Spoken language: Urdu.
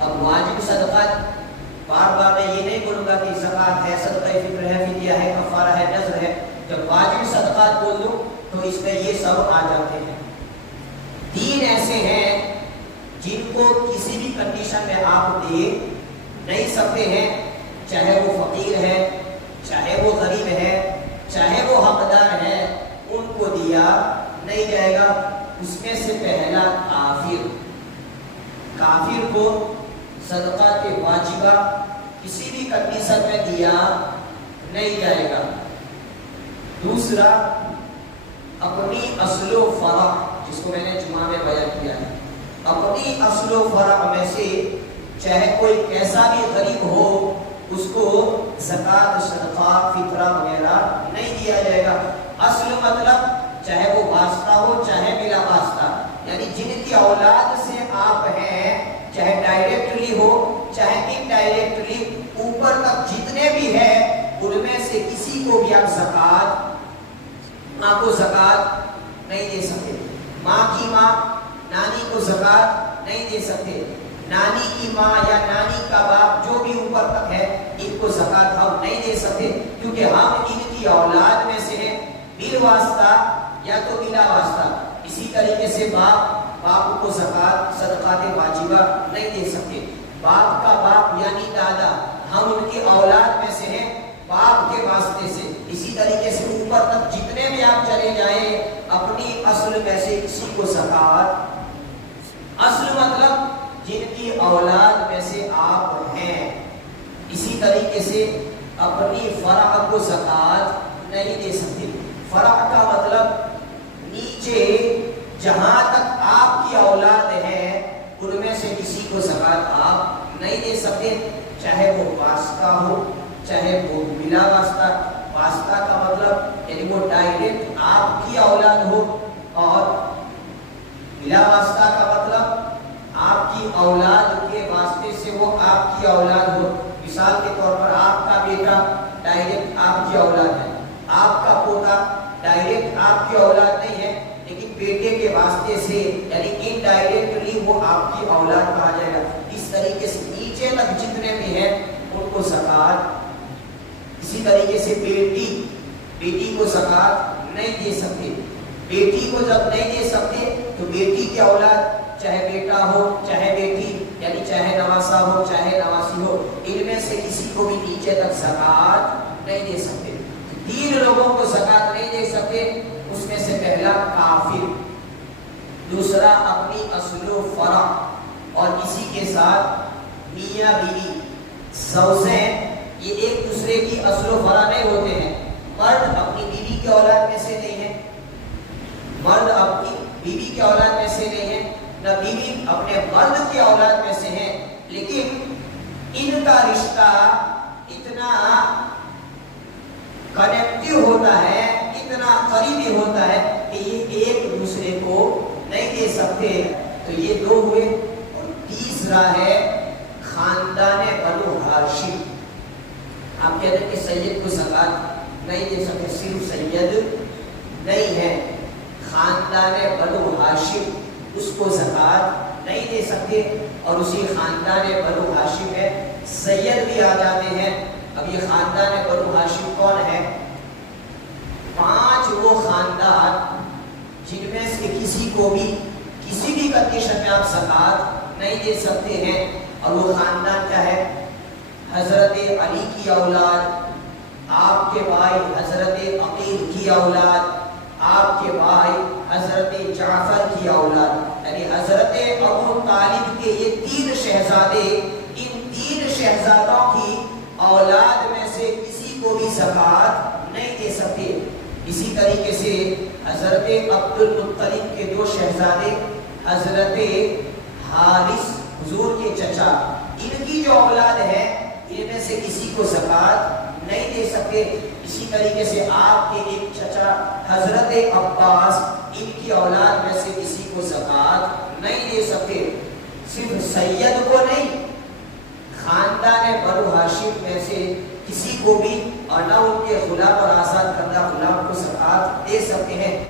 اب واجب صدقات بار بار میں یہ نہیں بولوں گا کہ زکات ہے، صدقہ فطر ہے، فدیہ ہے، کفارہ ہے، نذر ہے. جب واجب صدقات بول دوں تو اس میں یہ سب آ جاتے ہیں. 3 ایسے ہیں جن کو کسی بھی کنڈیشن میں آپ دے نہیں سکتے ہیں، چاہے وہ فقیر ہے، چاہے وہ غریب ہے، چاہے وہ حقدار ہے، ان کو دیا نہیں جائے گا. اس میں سے پہلا کافر. کافر کو صدقات واجبہ کسی بھی کنڈیشن میں دیا نہیں جائے گا. دوسرا اپنی اصل و فرع، جس کو میں نے جمعہ میں بیان کیا ہے، اپنی اصل و فرع میں سے چاہے کوئی کیسا بھی غریب ہو اس کو زکات، صدقہ، فطرہ وغیرہ نہیں دیا جائے گا. اصل مطلب چاہے وہ واسطہ ہو چاہے بلا واسطہ، یعنی جن کی اولاد سے آپ ہیں، چاہے ڈائریکٹلی ہو چاہے انڈائریکٹلی، اوپر تک جتنے بھی ہیں ان میں سے کسی کو بھی آپ زکات، ماں کو زکات نہیں دے سکتے. ماں کی ماں، نانی کو زکات نہیں دے سکتے. نانی کی ماں یا نانی کا باپ جو بھی اوپر تک ہے، ان کو زکات ہم نہیں دے سکتے، کیونکہ ہم ان کی اولاد میں سے ہیں، بال واسطہ یا تو بلا واسطہ. اسی طریقے سے باپ کو زکات، صدقات واجبہ نہیں دے سکتے. باپ کا باپ یعنی دادا، ہم ان کی اولاد میں سے ہیں باپ کے واسطے سے. اسی طریقے سے اوپر تک جتنے بھی آپ چلے جائیں، اپنی اصل میں سے کسی کو زکات، اصل مطلب جن کی اولاد میں سے آپ ہیں. اسی طریقے سے اپنی فرع کو زکات نہیں دے سکتے. فرع کا مطلب نیچے جہاں تک آپ کی اولاد ہے ان میں سے کسی کو زکات آپ نہیں دے سکتے، چاہے وہ واسطہ ہو چاہے وہ بلا واسطہ. واسطہ کا مطلب یعنی وہ ڈائریکٹ آپ کی اولاد ہو، اور بلا واسطہ کا مطلب آپ کی اولاد کے واسطے سے وہ آپ کی اولاد ہو. مثال کے طور پر آپ کا بیٹا ڈائریکٹ آپ کی اولاد ہے، آپ کا پوتا ڈائریکٹ آپ کی اولاد نہیں ہے، لیکن بیٹے کے واسطے سے یعنی انڈائریکٹلی وہ آپ کی اولاد کہا جائے گا. اس طریقے سے نیچے تک جتنے بھی ہیں ان کو زکات. اسی طریقے سے بیٹی کو زکات نہیں دے سکتے. بیٹی کو جب نہیں دے سکتے تو بیٹی کی اولاد، چاہے بیٹا ہو چاہے بیٹی، یعنی چاہے نواسا ہو چاہے نواسی ہو، ان میں سے کسی کو بھی نیچے تک زکات نہیں دے سکتے. 3 لوگوں کو زکات نہیں دے سکتے. اس میں سے پہلا کافر، دوسرا اپنی اصل و فرع، اور اسی کے ساتھ میاں بیوی، زوجین، یہ ایک دوسرے کی اصل و فرع نہیں ہوتے ہیں. مرد اپنی بیوی کی اولاد میں سے نہیں ہے، مرد اپنی بیوی کی اولاد میں سے نہیں ہے، نہ بیوی اپنے مرد کی اولاد میں سے ہے، لیکن ان کا رشتہ اتنا کنیکٹو ہوتا ہے، اتنا قریبی ہوتا ہے کہ یہ ایک دوسرے کو نہیں دے سکتے. تو یہ 2 ہوئے. اور تیسرا ہے خاندان بنو ہاشم. آپ کہتے ہیں کہ سید کو زکات نہیں دے سکتے، صرف سید نہیں ہے، خاندان بنو ہاشم اس کو زکات نہیں دے سکتے. اور اسی خاندان بنو ہاشم ہے سید بھی آ جاتے ہیں. اب یہ خاندان بنو ہاشم کون ہے؟ 5 وہ خاندان جن میں سے کسی کو بھی کسی بھی کنڈیشن میں آپ زکات نہیں دے سکتے ہیں. اور وہ خاندان کیا ہے؟ حضرت علی کی اولاد، آپ کے بھائی حضرت عقیل کی اولاد، آپ کے بھائی حضرت جعفر کی اولاد، یعنی حضرت ابو طالب کے یہ 3 شہزادے، ان 3 شہزادوں کی اولاد میں سے کسی کو بھی زکات نہیں دے سکتے. اسی طریقے سے حضرت عبد المطلب کے 2 شہزادے، حضرت حارث حضور کے چچا، ان کی جو اولاد ہے ان میں سے کسی کو زکات نہیں دے سکتے. اسی طریقے سے آپ کے ایک چچا حضرت عباس، ان کی اولاد میں سے کسی کو زکات نہیں دے سکتے. صرف سید کو نہیں، خاندان بنو ہاشم میں سے کسی کو بھی، اور نہ ان کے غلام اور آزاد کردہ غلام کو زکات دے سکتے ہیں.